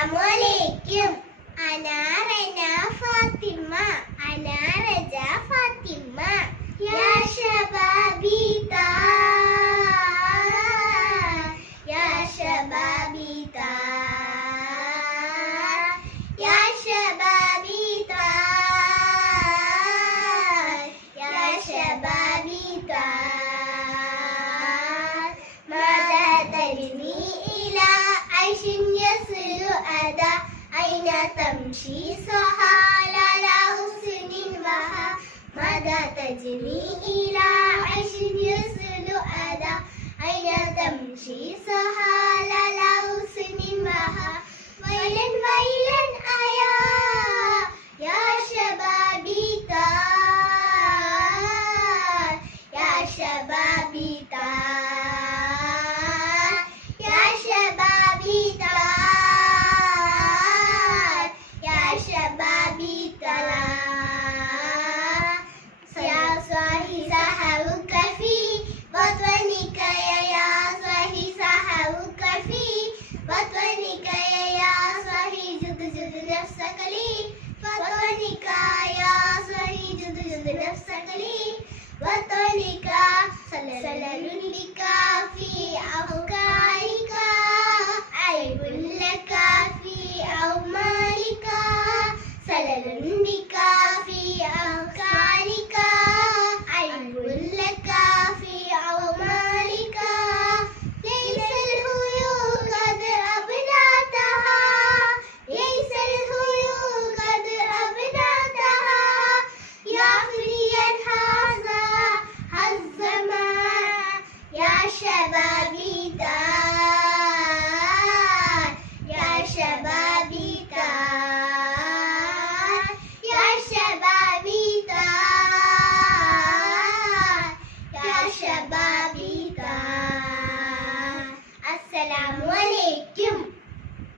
അസ്സലാമുഅലൈക്കും. അനാറന Fathima, അനാറജ Fathima. Yeah ശബാബിത, yeah ശബാബിത, yeah ശബാബിത, yeah ശബാബിത. ماذا تجني إلى عيش يصل أدا أين تمشي سهال على حسن وها. ماذا تجني إلى عيش يصل أدا أين تمشي سهال على حسن وها. ويلا ويلا أيا يا شبابيتا، يا شبابيتا، But